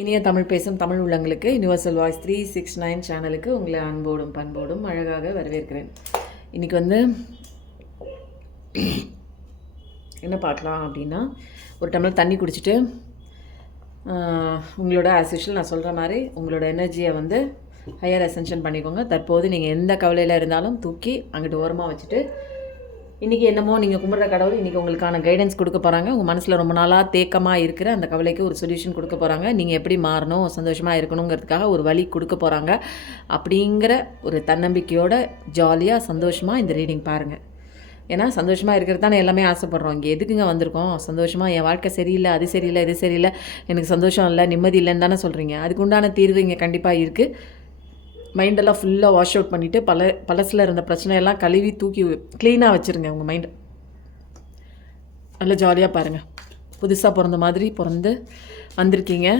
இனிய தமிழ் பேசும் தமிழ் உள்ளங்களுக்கு யுனிவர்சல் வாய்ஸ் 369 சேனலுக்கு உங்களை அன்போடும் பண்போடும் அழகாக வரவேற்கிறேன். இன்றைக்கி என்ன பார்க்கலாம் அப்படின்னா, ஒரு டம்ளர் தண்ணி குடிச்சிட்டு உங்களோட ஆஸ் யூஷுவல் நான் சொல்கிற மாதிரி உங்களோட எனர்ஜியை ஹையர் அசென்ஷன் பண்ணிக்கோங்க. தற்போது நீங்கள் எந்த கவலையில் இருந்தாலும் தூக்கி அங்கிட்டு ஓரமாக வச்சுட்டு, இன்றைக்கி என்னமோ நீங்கள் கும்பிட்ற கடவுள் இன்றைக்கி உங்களுக்கான கைடன்ஸ் கொடுக்க போகிறாங்க. உங்கள் மனசில் ரொம்ப நாளாக தேக்கமாக இருக்கிற அந்த கவலைக்கு ஒரு சொல்யூஷன் கொடுக்க போகிறாங்க. நீங்கள் எப்படி மாறணும், சந்தோஷமாக இருக்கணுங்கிறதுக்காக ஒரு வழி கொடுக்க போகிறாங்க. அப்படிங்கிற ஒரு தன்னம்பிக்கையோட ஜாலியாக சந்தோஷமாக இந்த ரீடிங் பாருங்கள். ஏன்னா சந்தோஷமாக இருக்கிறது தானே எல்லாமே ஆசைப்பட்றோம். இங்கே எதுக்குங்க வந்திருக்கோம்? சந்தோஷமாக என் வாழ்க்கை சரியில்லை, அது சரியில்லை, இது சரியில்லை, எனக்கு சந்தோஷம் இல்லை, நிம்மதி இல்லைன்னு தானே சொல்கிறீங்க. அதுக்கு உண்டான தீர்வு இங்கே கண்டிப்பாக இருக்குது. மைண்டெல்லாம் ஃபுல்லாக வாஷ் அவுட் பண்ணிவிட்டு பழசில் இருந்த பிரச்சனையெல்லாம் கழுவி தூக்கி க்ளீனாக வச்சுருங்க. உங்கள் மைண்டை நல்லா ஜாலியாக பாருங்கள். புதுசாக பிறந்த மாதிரி பிறந்து வந்திருக்கீங்க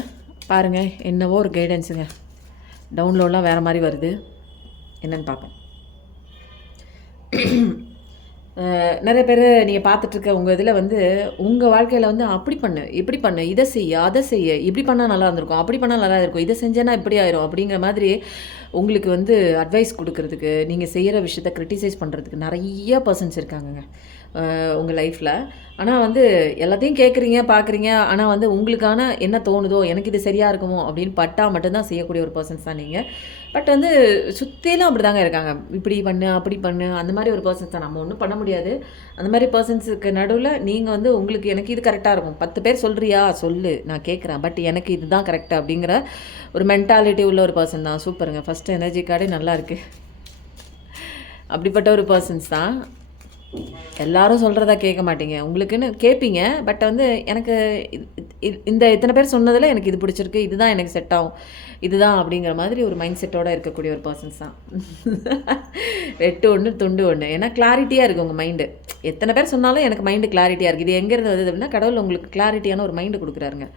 பாருங்கள். என்னவோ ஒரு கைடன்ஸுங்க. டவுன்லோடெலாம் வேறு மாதிரி வருது. என்னென்னு பார்ப்போம். நிறைய பேர் நீங்கள் பார்த்துட்ருக்க உங்கள் இதில் உங்கள் வாழ்க்கையில் அப்படி பண்ணு, இப்படி பண்ணு, இதை செய்ய, அதை செய்ய, இப்படி பண்ணால் நல்லா இருந்திருக்கும், அப்படி பண்ணால் நல்லா இருக்கும், இதை செஞ்சேன்னா இப்படி ஆயிரும் அப்படிங்கிற மாதிரி உங்களுக்கு அட்வைஸ் கொடுக்கறதுக்கு, நீங்கள் செய்கிற விஷயத்த க்ரிட்டிசைஸ் பண்ணுறதுக்கு நிறைய பர்சன்ஸ் இருக்காங்கங்க உங்கள் லைஃப்பில். ஆனால் எல்லாத்தையும் கேட்குறீங்க, பார்க்குறீங்க. ஆனால் உங்களுக்கான என்ன தோணுதோ, எனக்கு இது சரியாக இருக்குமோ அப்படின்னு பட்டால் மட்டும்தான் செய்யக்கூடிய ஒரு பர்சன்ஸ் தான் நீங்கள். பட் சுற்றிலும் அப்படி தாங்க இருக்காங்க. இப்படி பண்ணு, அப்படி பண்ணு, அந்த மாதிரி ஒரு பர்சன்ஸ் தான். நம்ம ஒன்றும் பண்ண முடியாது. அந்த மாதிரி பர்சன்ஸுக்கு நடுவில் நீங்கள் உங்களுக்கு எனக்கு இது கரெக்டாக இருக்கும். 10 பேர் சொல்கிறியா சொல்லு, நான் கேட்குறேன், பட் எனக்கு இதுதான் கரெக்டாக அப்படிங்கிற ஒரு மென்டாலிட்டி உள்ள ஒரு பர்சன் தான். சூப்பருங்க. ஃபஸ்ட்டு எனர்ஜி கார்டே நல்லா இருக்குது. அப்படிப்பட்ட ஒரு பர்சன்ஸ் தான். எல்லாரும் சொல்கிறதா கேட்க மாட்டீங்க. உங்களுக்குன்னு கேட்பீங்க. பட் எனக்கு இந்த இத்தனை பேர் சொன்னதில் எனக்கு இது பிடிச்சிருக்கு, இதுதான் எனக்கு செட் ஆகும், இதுதான் அப்படிங்கிற மாதிரி ஒரு மைண்ட் செட்டோடு இருக்கக்கூடிய ஒரு பர்சன்ஸ் தான். வெட்டு ஒன்று துண்டு ஒன்று. ஏன்னா கிளாரிட்டியாக இருக்குது உங்கள் மைண்டு. எத்தனை பேர் சொன்னாலும் எனக்கு மைண்டு கிளாரிட்டியாக இருக்குது. இது எங்கேருந்து வருது அப்படின்னா, கடவுள் உங்களுக்கு கிளாரிட்டியான ஒரு மைண்டு கொடுக்குறாருங்க.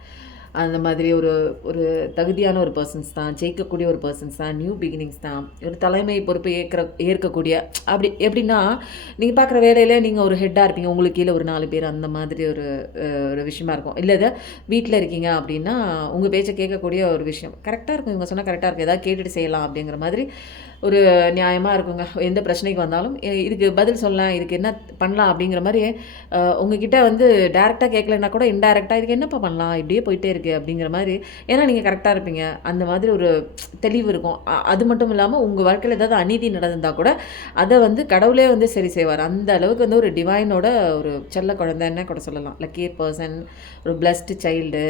அந்த மாதிரி ஒரு ஒரு தகுதியான ஒரு பர்சன்ஸ் தான். ஜெயிக்கக்கூடிய ஒரு பர்சன்ஸ் தான். நியூ பிகினிங்ஸ் தான். ஒரு தலைமை பொறுப்பை ஏற்கக்கூடிய அப்படி எப்படின்னா, நீங்கள் பார்க்குற வேலையில் நீங்கள் ஒரு ஹெட்டாக இருப்பீங்க, உங்களுக்கு கீழே ஒரு 4 பேர், அந்த மாதிரி ஒரு ஒரு விஷயமா இருக்கும். இல்லை இதை வீட்டில் இருக்கீங்க அப்படின்னா உங்கள் பேச்சை கேட்கக்கூடிய ஒரு விஷயம் கரெக்டாக இருக்கும். இவங்க சொன்னால் கரெக்டாக இருக்கும், ஏதாவது கேட்டுட்டு செய்யலாம் அப்படிங்கிற மாதிரி ஒரு நியாயமாக இருக்குங்க. எந்த பிரச்சனைக்கு வந்தாலும் இதுக்கு பதில் சொல்லலாம், இதுக்கு என்ன பண்ணலாம் அப்படிங்கிற மாதிரி உங்ககிட்ட டேரெக்டாக கேட்கலன்னா கூட இன்டேரக்டாக இதுக்கு என்னப்பா பண்ணலாம், இப்படியே போயிட்டே இருக்குது அப்படிங்கிற மாதிரி. ஏன்னா நீங்கள் கரெக்டாக இருப்பீங்க. அந்த மாதிரி ஒரு தெளிவு இருக்கும். அது மட்டும் இல்லாமல் உங்கள் வாழ்க்கையில் ஏதாவது அநீதி நடந்தால் கூட அதை கடவுளே சரி செய்வார். அந்த அளவுக்கு ஒரு டிவைனோட ஒரு செல்ல குழந்தைன்னு கூட சொல்லலாம். லக்கி பர்சன், ஒரு பிளஸ்டு சைல்டு.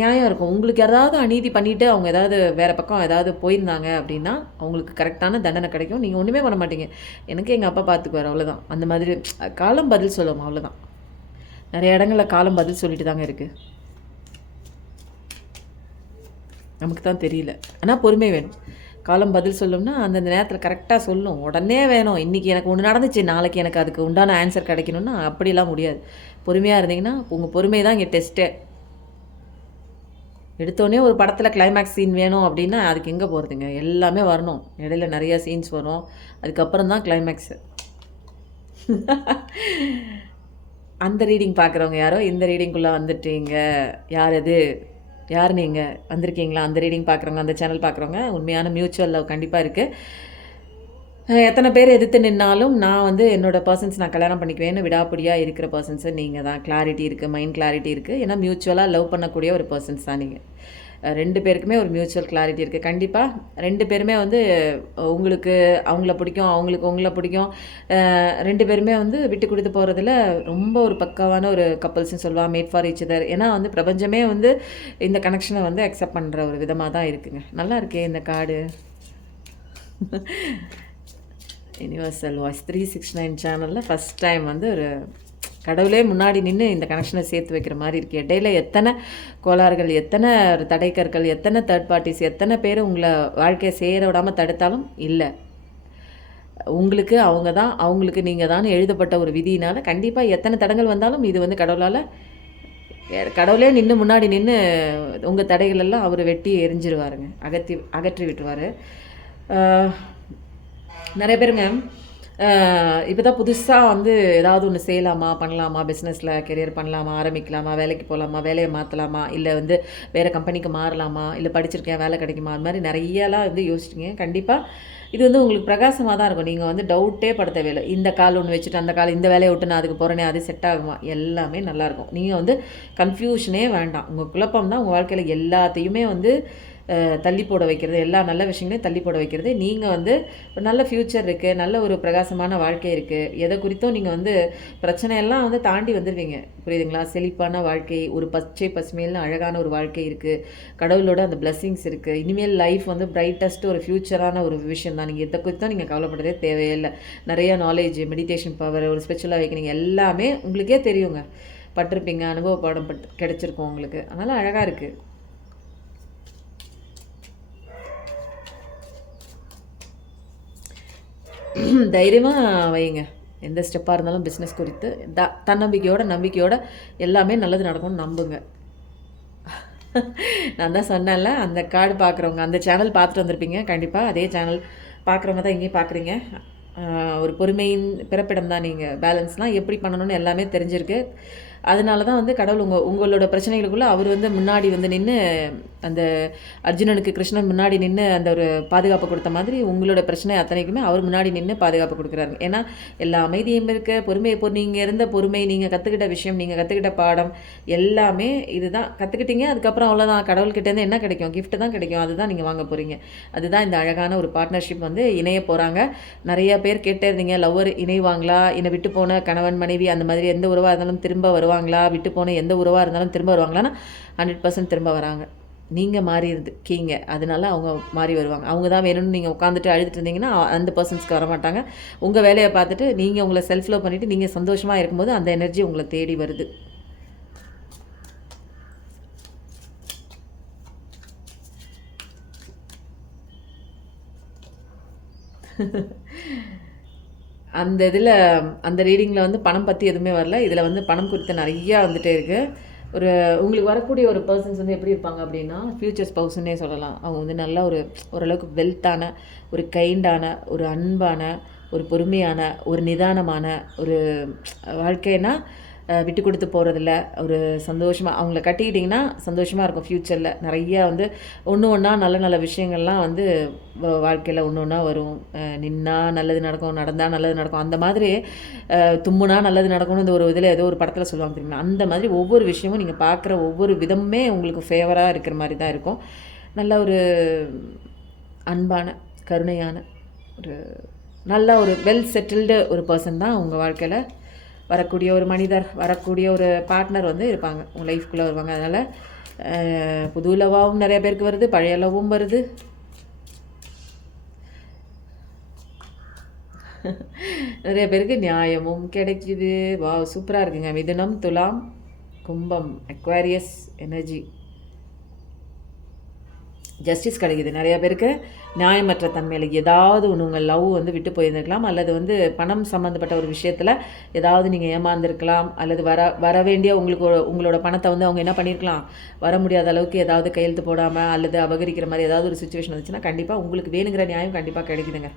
நியாயம் இருக்கும். உங்களுக்கு யாராவது அநீதி பண்ணிவிட்டு அவங்க ஏதாவது வேறு பக்கம் ஏதாவது போயிருந்தாங்க அப்படின்னா அவங்களுக்கு கரெக்டான தண்டனை கிடைக்கும். நீங்கள் ஒன்றுமே பண்ண மாட்டீங்க. எனக்கு எங்கள் அப்பா பார்த்துக்குவார், அவ்வளோதான். அந்த மாதிரி காலம் பதில் சொல்லுவோம், அவ்வளோதான். நிறைய இடங்களில் காலம் பதில் சொல்லிட்டு தாங்க இருக்குது. நமக்கு தான் தெரியல. ஆனால் பொறுமை வேணும். காலம் பதில் சொல்லணும்னா அந்தந்த நேரத்தில் கரெக்டாக சொல்லும். உடனே வேணும். இன்றைக்கி எனக்கு ஒன்று நடந்துச்சு, நாளைக்கு எனக்கு அதுக்கு உண்டான ஆன்சர் கிடைக்கணும்னா அப்படிலாம் முடியாது. பொறுமையாக இருந்தீங்கன்னா உங்கள் பொறுமை தான் இங்கே டெஸ்ட்டே. எடுத்தோடனே ஒரு படத்தில் கிளைமேக்ஸ் சீன் வேணும் அப்படின்னா அதுக்கு எங்கே போகிறதுங்க? எல்லாமே வரணும். இடையில நிறையா சீன்ஸ் வரும். அதுக்கப்புறம் தான் கிளைமேக்ஸு. அந்த ரீடிங் பார்க்குறவங்க யாரோ இந்த ரீடிங்குள்ளே வந்துட்டீங்க. யார் அது? யார் நீங்கள் வந்திருக்கீங்களா? அந்த ரீடிங் பார்க்குறவங்க, அந்த சேனல் பார்க்குறவங்க, உண்மையான மியூச்சுவல் லவ் கண்டிப்பாக இருக்குது. எத்தனை பேர் எதிர்த்து நின்னாலும் நான் என்னோடய பர்சன்ஸ் நான் கல்யாணம் பண்ணிக்குவேன்னு விடாப்பிடியாக இருக்கிற பர்சன்ஸு நீங்கள் தான். கிளாரிட்டி இருக்குது, மைண்ட் கிளாரிட்டி இருக்குது. ஏன்னா மியூச்சுவலாக லவ் பண்ணக்கூடிய ஒரு பர்சன்ஸ் தான் நீங்கள். 2 பேருக்குமே ஒரு மியூச்சுவல் கிளாரிட்டி இருக்குது. கண்டிப்பாக 2 பேருமே உங்களுக்கு அவங்கள பிடிக்கும், அவங்களுக்கு உங்களை பிடிக்கும். 2 பேருமே விட்டு கொடுத்து போகிறதுல ரொம்ப ஒரு பக்காவான ஒரு கப்பல்ஸ்ன்னு சொல்லலாம். Made for each other. ஏன்னா பிரபஞ்சமே இந்த கனெக்ஷனை அக்செப்ட் பண்ணுற ஒரு விதமாக தான் இருக்குங்க. நல்லா இருக்கே இந்த கார்டு. யுனிவர்சல் வாய்ஸ் 369 சேனலில் ஃபஸ்ட் டைம் ஒரு கடவுளே முன்னாடி நின்று இந்த கனெக்ஷனை சேர்த்து வைக்கிற மாதிரி இருக்குது. இடையில எத்தனை கோளாறுகள், எத்தனை ஒரு தடைக்கற்கள், எத்தனை தேர்ட் பார்ட்டிஸ், எத்தனை பேர் உங்களை வாழ்க்கையை சேர விடாமல் தடுத்தாலும் இல்லை, உங்களுக்கு அவங்க தான், அவங்களுக்கு நீங்கள் தான் எழுதப்பட்ட ஒரு விதியினால் கண்டிப்பாக எத்தனை தடங்கள் வந்தாலும் இது கடவுளால், கடவுளே நின்று முன்னாடி நின்று உங்கள் தடைகளெல்லாம் அவர் வெட்டி எரிஞ்சிருவாருங்க. அகற்றி விட்டுருவார். நிறைய பேருங்க இப்போ தான் புதுசாக வந்து ஏதாவது ஒன்று செய்யலாமா, பண்ணலாமா, பிஸ்னஸில் கெரியர் பண்ணலாமா, ஆரம்பிக்கலாமா, வேலைக்கு போகலாமா, வேலையை மாற்றலாமா, இல்லை வந்து வேறு கம்பெனிக்கு மாறலாமா, இல்லை படிச்சிருக்கேன் வேலை கிடைக்குமா, அது மாதிரி நிறையலாம் வந்து யோசிச்சிங்க. கண்டிப்பாக இது வந்து உங்களுக்கு பிரகாசமாக தான் இருக்கும். நீங்கள் வந்து டவுட்டே பட தேவையில்லை. இந்த கால் ஒன்று வச்சுட்டு அந்த கால் இந்த வேலையை விட்டு நான் அதுக்கு போகிறேனே அது செட் ஆகுமா, எல்லாமே நல்லாயிருக்கும். நீங்கள் வந்து கன்ஃபியூஷனே வேண்டாம். உங்கள் குழப்பம் தான் உங்கள் வாழ்க்கையில் எல்லாத்தையுமே வந்து தள்ளி போட வைக்கிறது, எல்லா நல்ல விஷயங்களையும் தள்ளி போட வைக்கிறது. நீங்கள் வந்து ஒரு நல்ல ஃப்யூச்சர் இருக்குது, நல்ல ஒரு பிரகாசமான வாழ்க்கை இருக்குது. எதை குறித்தும் நீங்கள் வந்து பிரச்சனையெல்லாம் வந்து தாண்டி வந்துடுவீங்க. புரியுதுங்களா? செழிப்பான வாழ்க்கை, ஒரு பச்சை பசுமையில்னு அழகான ஒரு வாழ்க்கை இருக்குது. கடவுளோட அந்த பிளெஸ்ஸிங்ஸ் இருக்குது. இனிமேல் லைஃப் வந்து பிரைட்டஸ்ட் ஒரு ஃப்யூச்சரான ஒரு விஷயம் தான். நீங்கள் எதை குறித்தும் நீங்கள் கவலைப்படுறதே தேவையில்லை. நிறைய நாலேஜ், மெடிடேஷன் பவர், ஒரு ஸ்பெஷல் அவேக்கனிங் எல்லாமே உங்களுக்கே தெரியுங்க. பட்டிருப்பீங்க, அனுபவ பாடம் கிடைச்சிருக்கும் உங்களுக்கு. அதனால் அழகாக இருக்குது. தைரியமாக வைங்க. எந்த ஸ்டெப்பாக இருந்தாலும் பிஸ்னஸ் குறித்து தன்னம்பிக்கையோட நம்பிக்கையோட எல்லாமே நல்லது நடக்கும்னு நம்புங்க. நான் தான் சொன்னேன்ல, அந்த கார்டு பார்க்குறவங்க அந்த சேனல் பார்த்துட்டு வந்திருப்பீங்க. கண்டிப்பாக அதே சேனல் பார்க்குறவங்க தான் இங்கேயும் பார்க்குறீங்க. ஒரு பொறுமையின் பிறப்பிடம் தான் நீங்கள். பேலன்ஸ்லாம் எப்படி பண்ணணும்னு எல்லாமே தெரிஞ்சிருக்கு. அதனால தான் வந்து கடவுள் உங்களோட பிரச்சனைகளுக்குள்ளே அவர் வந்து முன்னாடி வந்து நின்று அந்த அர்ஜுனனுக்கு கிருஷ்ணன் முன்னாடி நின்று அந்த ஒரு பாதுகாப்பு கொடுத்த மாதிரி உங்களோட பிரச்சனை அத்தனைக்குமே அவர் முன்னாடி நின்று பாதுகாப்பு கொடுக்குறாரு. ஏன்னா எல்லா அமைதியும் இருக்க பொறுமை. இப்போ நீங்கள் இருந்த பொறுமை, நீங்கள் கற்றுக்கிட்ட விஷயம், நீங்கள் கற்றுக்கிட்ட பாடம் எல்லாமே இதுதான். கற்றுக்கிட்டீங்க, அதுக்கப்புறம் அவ்வளோதான். கடவுள்கிட்டேருந்து என்ன கிடைக்கும்? கிஃப்ட் தான் கிடைக்கும். அதுதான் நீங்கள் வாங்க போகிறீங்க. அதுதான் இந்த அழகான ஒரு பார்ட்னர்ஷிப் வந்து இணைய போகிறாங்க. நிறைய பேர் கேட்டே இருந்தீங்க, லவ்வர் இணைவாங்களா, என்னை விட்டு போன கணவன் மனைவி அந்த மாதிரி எந்த உறவாக இருந்தாலும் திரும்ப வருவாங்களா, விட்டு போன எந்த உறவாக இருந்தாலும் திரும்ப வருவாங்களான்னா 100% திரும்ப வராங்க. நீங்கள் மாறி இருக்கீங்க, அதனால அவங்க மாறி வருவாங்க. அவங்க தான் வேணும்னு நீங்கள் உட்காந்துட்டு அழுதுட்டு இருந்தீங்கன்னா அந்த பர்சன்ஸ்க்கு வரமாட்டாங்க. உங்கள் வேலையை பார்த்துட்டு நீங்கள் உங்களை செல்ஃப் லவ் பண்ணிவிட்டு நீங்கள் சந்தோஷமாக இருக்கும்போது அந்த எனர்ஜி உங்களை தேடி வருது. அந்த இதில் அந்த ரீடிங்கில் வந்து பணம் பற்றி எதுவுமே வரல. இதில் வந்து பணம் குறித்து நிறையா வந்துட்டே இருக்குது. ஒரு உங்களுக்கு வரக்கூடிய ஒரு பர்சன்ஸ் வந்து எப்படி இருப்பாங்க அப்படின்னா, ஃப்யூச்சர் ஸ்பௌஸ்ன்னே சொல்லலாம். அவங்க வந்து நல்லா ஓரளவுக்கு வெல்த்தான, ஒரு கைண்டான, ஒரு அன்பான, ஒரு பொறுமையான, ஒரு நிதானமான ஒரு வாழ்க்கைனா விட்டு கொடுத்து போகிறதில்ல. ஒரு சந்தோஷமாக அவங்கள கட்டிக்கிட்டிங்கன்னா சந்தோஷமாக இருக்கும். ஃப்யூச்சரில் நிறையா வந்து ஒன்று ஒன்றா நல்ல நல்ல விஷயங்கள்லாம் வந்து வாழ்க்கையில் ஒன்று ஒன்றா வரும். நின்னா நல்லது நடக்கும், நடந்தால் நல்லது நடக்கும். அந்த மாதிரி தும்முனா நல்லது நடக்கும்னு இந்த ஒரு இதில் ஏதோ ஒரு படத்தில் சொல்லுவாங்க தெரியுமா, அந்த மாதிரி ஒவ்வொரு விஷயமும் நீங்கள் பார்க்குற ஒவ்வொரு விதமுமே உங்களுக்கு ஃபேவராக இருக்கிற மாதிரி தான் இருக்கும். நல்ல ஒரு அன்பான, கருணையான, ஒரு நல்ல ஒரு வெல் செட்டில்டு ஒரு பர்சன் தான் உங்கள் வாழ்க்கையில் வரக்கூடிய ஒரு மனிதர், வரக்கூடிய ஒரு பார்ட்னர் வந்து இருப்பாங்க, உங்கள் லைஃப்குள்ளே வருவாங்க. அதனால் புது லவ்வாகவும் நிறைய பேருக்கு வருது, பழைய லவ்வும் வருது. நிறைய பேருக்கு நியாயமும் கிடைக்குது. வா, சூப்பராக இருக்குங்க. மிதுனம், துலாம், கும்பம், அக்வாரியஸ் எனர்ஜி, ஜஸ்டிஸ் கிடைக்குது. நிறைய பேருக்கு நியாயமற்ற தன்மையில் ஏதாவது ஒன்று உங்கள் லவ் வந்து விட்டு போயிருந்துருக்கலாம், அல்லது வந்து பணம் சம்மந்தப்பட்ட ஒரு விஷயத்தில் ஏதாவது நீங்கள் ஏமாந்துருக்கலாம், அல்லது வர வேண்டிய உங்களோட பணத்தை வந்து அவங்க என்ன பண்ணியிருக்கலாம், வர முடியாத அளவுக்கு ஏதாவது கையெழுத்து போடாமல் அல்லது அபகரிக்கிற மாதிரி ஏதாவது ஒரு சுச்சுவேஷன் வந்துச்சுன்னா கண்டிப்பாக உங்களுக்கு வேணுங்கிற நியாயம் கண்டிப்பாக கிடைக்குதுங்க.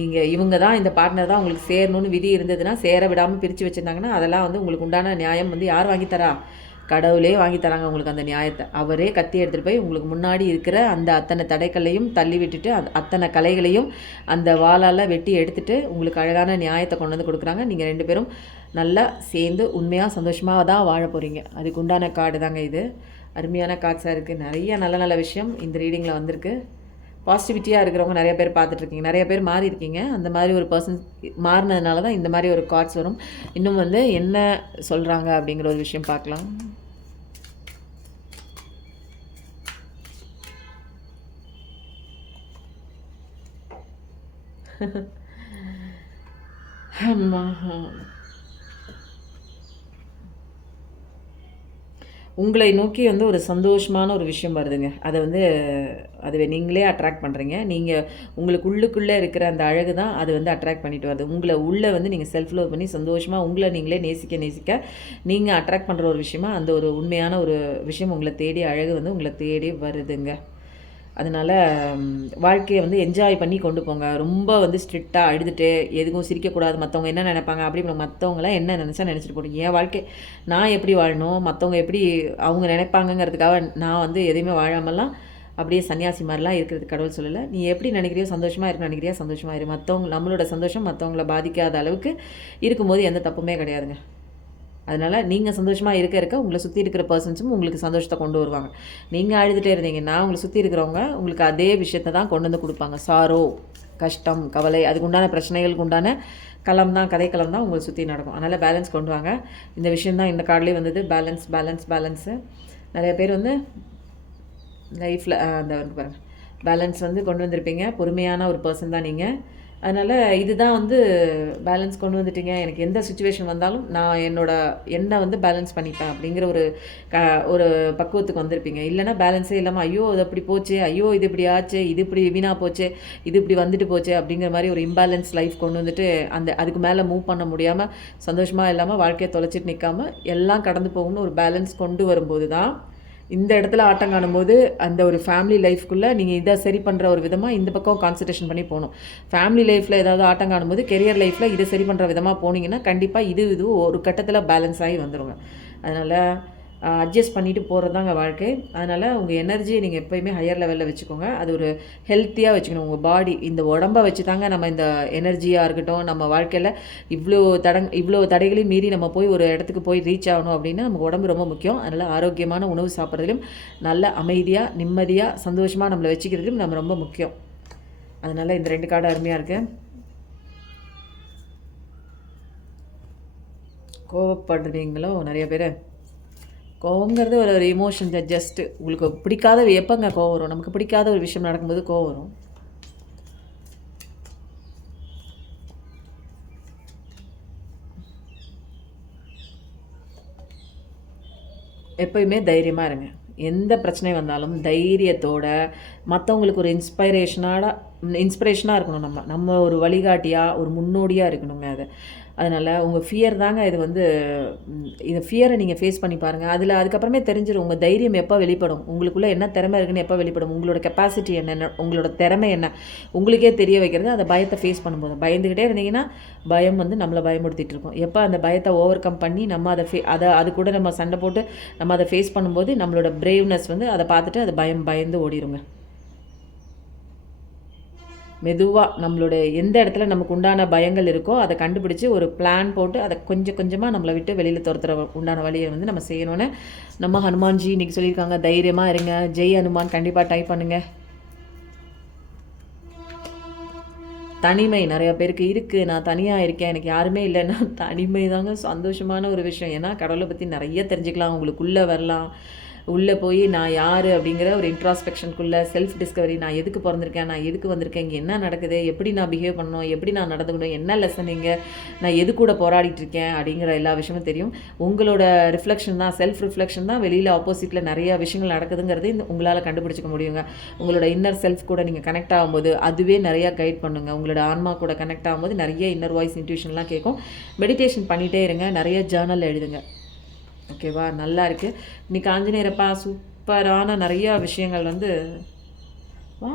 நீங்கள் இவங்க தான், இந்த பார்ட்னர் தான் உங்களுக்கு சேரணும்னு விதி இருந்ததுன்னா, சேர விடாமல் பிரித்து வச்சுருந்தாங்கன்னா அதெல்லாம் வந்து உங்களுக்கு உண்டான நியாயம் வந்து யார் வாங்கித்தரா? கடவுளே வாங்கி தராங்க உங்களுக்கு அந்த நியாயத்தை. அவரே கத்தி எடுத்துகிட்டு போய் உங்களுக்கு முன்னாடி இருக்கிற அந்த அத்தனை தடைக்கல்லையும் தள்ளி விட்டுட்டு அத்தனை கலைகளையும் அந்த வாளால் வெட்டி எடுத்துகிட்டு உங்களுக்கு அழகான நியாயத்தை கொண்டு வந்து கொடுக்குறாங்க. நீங்கள் 2 பேரும் நல்லா சேர்ந்து உண்மையாக சந்தோஷமாக தான் வாழ போகிறீங்க. அதுக்கு உண்டான கார்டு தாங்க இது. அருமையான கார்ட்ஸாக இருக்குது. நிறைய நல்ல நல்ல விஷயம் இந்த ரீடிங்கில் வந்திருக்கு. பாசிட்டிவிட்டியாக இருக்கிறவங்க நிறைய பேர் பார்த்துட்ருக்கீங்க, நிறைய பேர் மாறி இருக்கீங்க. அந்த மாதிரி ஒரு பர்சன் மாறினதுனால தான் இந்த மாதிரி ஒரு கார்ட்ஸ் வரும். இன்னும் வந்து என்ன சொல்கிறாங்க அப்படிங்கிற ஒரு விஷயம் பார்க்கலாம். உங்களை நோக்கி வந்து ஒரு சந்தோஷமான ஒரு விஷயம் வருதுங்க. அதை வந்து அதுவே நீங்களே அட்ராக்ட் பண்ணுறீங்க. நீங்கள் உங்களுக்கு உள்ளுக்குள்ளே இருக்கிற அந்த அழகு தான் அது வந்து அட்ராக்ட் பண்ணிட்டு வருது. உங்களை உள்ளே வந்து நீங்கள் செல்ஃப் லவ் பண்ணி சந்தோஷமாக உங்களை நீங்களே நேசிக்க நீங்கள் அட்ராக்ட் பண்ணுற ஒரு விஷயமா அந்த ஒரு உண்மையான ஒரு விஷயம் உங்களை தேடி, அழகு வந்து உங்களை தேடி வருதுங்க. அதனால் வாழ்க்கையை வந்து என்ஜாய் பண்ணி கொண்டு போங்க. ரொம்ப வந்து ஸ்ட்ரிக்டாக அழுதுட்டு எதுக்கும் சிரிக்கக்கூடாது, மற்றவங்க என்ன நினைப்பாங்க அப்படி மற்றவங்களாம் என்ன நினச்சா நினச்சிட்டு போடுங்க. என் வாழ்க்கை நான் எப்படி வாழணும், மற்றவங்க எப்படி அவங்க நினைப்பாங்கங்கிறதுக்காக நான் வந்து எதையுமே வாழாமலாம் அப்படியே சன்னியாசி மாதிரிலாம் இருக்கிறது கடவுள் சொல்லலை. நீ எப்படி நினைக்கிறியோ, சந்தோஷமாக இருக்குன்னு நினைக்கிறியா, சந்தோஷமாக இரு. மற்றவங்க நம்மளோட சந்தோஷம் மற்றவங்கள பாதிக்காத அளவுக்கு இருக்கும்போது எந்த தப்புமே கிடையாதுங்க. அதனால் நீங்கள் சந்தோஷமாக இருக்க உங்களை சுற்றி இருக்கிற பர்சன்ஸும் உங்களுக்கு சந்தோஷத்தை கொண்டு வருவாங்க. நீங்கள் அழுதுகிட்டே இருந்தீங்கன்னா உங்களை சுற்றி இருக்கிறவங்க உங்களுக்கு அதே விஷயத்தை தான் கொண்டு வந்து கொடுப்பாங்க. சாரோ, கஷ்டம், கவலை, அதுக்கு உண்டான பிரச்சனைகளுக்கு உண்டான களம் தான், கதைக்களம் தான் உங்களை சுற்றி நடக்கும். அதனால் பேலன்ஸ் கொண்டு வாங்க. இந்த விஷயந்தான் இந்த கார்ட்லேயே வந்தது, பேலன்ஸ் பேலன்ஸ் பேலன்ஸு. நிறைய பேர் வந்து லைஃப்பில் அந்த பாருங்கள் பேலன்ஸ் வந்து கொண்டு வந்திருப்பீங்க. பொறுமையான ஒரு பர்சன் தான் நீங்கள். அதனால் இதுதான் வந்து பேலன்ஸ் கொண்டு வந்துட்டீங்க. எனக்கு எந்த சுச்சுவேஷன் வந்தாலும் நான் என்னை வந்து பேலன்ஸ் பண்ணிப்பேன் அப்படிங்கிற ஒரு பக்குவத்துக்கு வந்திருப்பீங்க. இல்லைனா பேலன்ஸே இல்லாமல் ஐயோ அது அப்படி போச்சு, ஐயோ இது இப்படி ஆச்சு, இது இப்படி வீணாக போச்சு, இது இப்படி வந்துட்டு போச்சு அப்படிங்கிற மாதிரி ஒரு இம்பேலன்ஸ் லைஃப் கொண்டு வந்துட்டு அதுக்கு மேலே மூவ் பண்ண முடியாமல் சந்தோஷமாக இல்லாமல் வாழ்க்கையை தொலைச்சிட்டு நிற்காமல் எல்லாம் கடந்து போகணும்னு ஒரு பேலன்ஸ் கொண்டு வரும்போது தான் இந்த இடத்துல ஆட்டம் காணும்போது அந்த ஒரு ஃபேமிலி லைஃப்குள்ளே நீங்கள் இதை சரி பண்ணுற ஒரு விதமாக இந்த பக்கம் கான்சன்ட்ரேஷன் பண்ணி போகணும். ஃபேமிலி லைஃப்பில் ஏதாவது ஆட்டம் காணும்போது கெரியர் லைஃப்பில் இதை சரி பண்ணுற விதமாக போனீங்கன்னா கண்டிப்பாக இது ஒரு கட்டத்தில் பேலன்ஸ் ஆகி வந்துடுங்க. அதனால் அட்ஜஸ்ட் பண்ணிட்டு போகிறது தாங்க வாழ்க்கை. அதனால் உங்கள் எனர்ஜியை நீங்கள் எப்போயுமே ஹையர் லெவலில் வச்சுக்கோங்க. அது ஒரு ஹெல்த்தியாக வச்சுக்கணும். உங்கள் பாடி இந்த உடம்பை வச்சு தாங்க நம்ம இந்த எனர்ஜியாக இருக்கட்டும், நம்ம வாழ்க்கையில் இவ்வளோ தடைகளையும் மீறி நம்ம போய் ஒரு இடத்துக்கு போய் ரீச் ஆகணும் அப்படின்னா நமக்கு உடம்பு ரொம்ப முக்கியம். அதனால் ஆரோக்கியமான உணவு சாப்பிட்றதுலையும் நல்ல அமைதியாக, நிம்மதியாக, சந்தோஷமாக நம்மளை வச்சுக்கிறதுலையும் நம்ம ரொம்ப முக்கியம். அதனால் இந்த 2 கார்டு அருமையாக இருக்குது. கோவப்படுறீங்களோ நிறைய பேர். கோவங்கிறது ஒரு எமோஷன். ஜஸ்ட்டு உங்களுக்கு பிடிக்காத எப்போங்க கோவம் வரும்? நமக்கு பிடிக்காத ஒரு விஷயம் நடக்கும்போது கோவம் வரும். எப்போயுமே தைரியமாக இருங்க. எந்த பிரச்சனை வந்தாலும் தைரியத்தோட மற்றவங்களுக்கு ஒரு இன்ஸ்பிரேஷனாக இருக்கணும். நம்ம ஒரு வழிகாட்டியாக, ஒரு முன்னோடியாக இருக்கணுங்க. அதனால் உங்கள் ஃபியர் தாங்க இது வந்து இந்த ஃபியரை நீங்கள் ஃபேஸ் பண்ணி பாருங்கள். அதுக்கப்புறமே தெரிஞ்சிடும் உங்கள் தைரியம் எப்போ வெளிப்படும், உங்களுக்குள்ளே என்ன திறமை இருக்குன்னு எப்போ வெளிப்படும், உங்களோட கெப்பாசிட்டி என்ன, உங்களோட திறமை என்ன உங்களுக்கே தெரிய வைக்கிறது அந்த பயத்தை ஃபேஸ் பண்ணும்போது. பயந்துக்கிட்டே இருந்தீங்கன்னா பயம் வந்து நம்மளை பயமுறுத்திட்டு இருக்கும். எப்போ அந்த பயத்தை ஓவர் கம் பண்ணி நம்ம அது கூட நம்ம சண்டை போட்டு நம்ம அதை ஃபேஸ் பண்ணும்போது நம்மளோட பிரேவ்னஸ் வந்து அதை பார்த்துட்டு அது பயந்து ஓடிடுங்க. மெதுவாக நம்மளோட எந்த இடத்துல நமக்கு உண்டான பயங்கள் இருக்கோ அதை கண்டுபிடிச்சி ஒரு பிளான் போட்டு அதை கொஞ்சம் கொஞ்சமாக நம்மளை விட்டு வெளியில் துரத்துற உண்டான வழியை வந்து நம்ம செய்யணும்னு நம்ம ஹனுமான்ஜி இன்றைக்கி சொல்லியிருக்காங்க. தைரியமாக இருங்க. ஜெய் ஹனுமான் கண்டிப்பாக டைப் பண்ணுங்கள். தனிமை நிறைய பேருக்கு இருக்குது. நான் தனியாக இருக்கேன், எனக்கு யாருமே இல்லைன்னா தனிமை தாங்க சந்தோஷமான ஒரு விஷயம். ஏன்னா கடவுளை பற்றி நிறைய தெரிஞ்சுக்கலாம், உங்களுக்குள்ளே வரலாம். உள்ளே போய் நான் யார் அப்படிங்கிற ஒரு இன்ட்ராஸ்பெக்ஷனுக்குள்ளே செல்ஃப் டிஸ்கவரி. நான் எதுக்கு பிறந்திருக்கேன், நான் எதுக்கு வந்திருக்கேன், இங்கே என்ன நடக்குது, எப்படி நான் பிஹேவ் பண்ணணும், எப்படி நான் நடந்துக்கணும், என்ன லெசன் இங்கே, நான் எது கூட போராடிட்டுருக்கேன் அப்படிங்கிற எல்லா விஷயமும் தெரியும். உங்களோட ரிஃப்ளெக்ஷன் தான், செல்ஃப் ரிஃப்ளெக்ஷன் தான் வெளியில் ஆப்போசிட்டில் நிறைய விஷயங்கள் நடக்குதுங்கிறது உங்களால் கண்டுபிடிச்சிக்க முடியுங்க. உங்களோட இன்னர் செல்ஃப் கூட நீங்கள் கனெக்ட் ஆகும்போது அதுவே நிறையா கைட் பண்ணுங்க. உங்களோட ஆன்மா கூட கனெக்ட் ஆகும்போது நிறைய இன்னர் வாய்ஸ், இன்ட்யூஷன்லாம் கேட்கும். மெடிடேஷன் பண்ணிகிட்டே இருங்க, நிறைய ஜேர்னல் எழுதுங்க. ஓகேவா? நல்லா இருக்குது. இன்றைக்கி ஆஞ்சநேயரப்பா சூப்பரான நிறையா விஷயங்கள் வந்து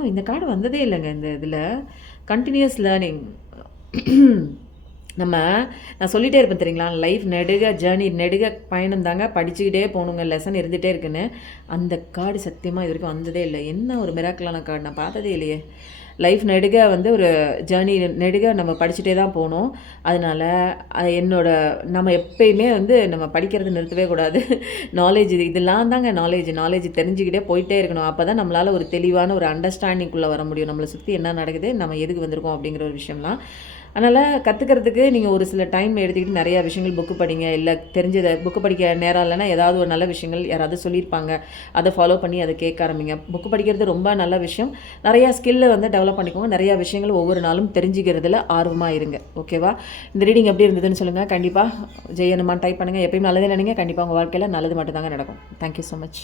இந்த கார்டு வந்ததே இல்லைங்க இந்த இதில். Continuous learning. நான் சொல்லிகிட்டே இருப்பேன் தெரியுங்களா, லைஃப் நெடுக பயணம் தாங்க, படிச்சுக்கிட்டே போகணுங்க, லெசன் இருந்துகிட்டே இருக்குன்னு. அந்த கார்டு சத்தியமாக இது வரைக்கும் வந்ததே இல்லை. என்ன ஒரு மிராக்கிளான கார்டு, நான் பார்த்ததே இல்லையே. லைஃப் நெடுக வந்து ஒரு ஜேர்னி நெடுக நம்ம படிச்சுட்டே தான் போகணும். அதனால் நம்ம எப்பயுமே வந்து நம்ம படிக்கிறது நிறுத்தவே கூடாது. நாலேஜ் இதெல்லாம் தாங்க நாலேஜ் தெரிஞ்சுக்கிட்டே போயிட்டே இருக்கணும். அப்போ தான் நம்மளால் ஒரு தெளிவான ஒரு அண்டர்ஸ்டாண்டிங்குள்ளே வர முடியும். நம்மளை சுற்றி என்ன நடக்குது, நம்ம எதுக்கு வந்திருக்கோம் அப்படிங்கிற ஒரு விஷயம்லாம். அதனால் கற்றுக்கிறதுக்கு நீங்கள் ஒரு சில டைம் எடுத்துக்கிட்டு நிறையா விஷயங்கள் புக்கு படிங்க. இல்லை தெரிஞ்சதை புக்கு படிக்க நேரம் இல்லைன்னா ஏதாவது ஒரு நல்ல விஷயங்கள் யாராவது சொல்லியிருப்பாங்க, அதை ஃபாலோ பண்ணி அதை கேட்க ஆரம்பிங்க. புக்கு படிக்கிறது ரொம்ப நல்ல விஷயம். நிறையா ஸ்கில்லை வந்து டெவலப் பண்ணிக்கோங்க. நிறையா விஷயங்கள் ஒவ்வொரு நாளும் தெரிஞ்சுக்கிறதுல ஆர்வமாக இருங்க. ஓகேவா? இந்த ரீடிங் எப்படி இருந்ததுன்னு சொல்லுங்கள். கண்டிப்பாக ஜெய் ஹனுமான் டைப் பண்ணுங்கள். எப்பயும் நல்லதே நினைங்க. கண்டிப்பாக உங்கள் வாழ்க்கையில் நல்லது மட்டும்தாங்க நடக்கும். Thank you so much.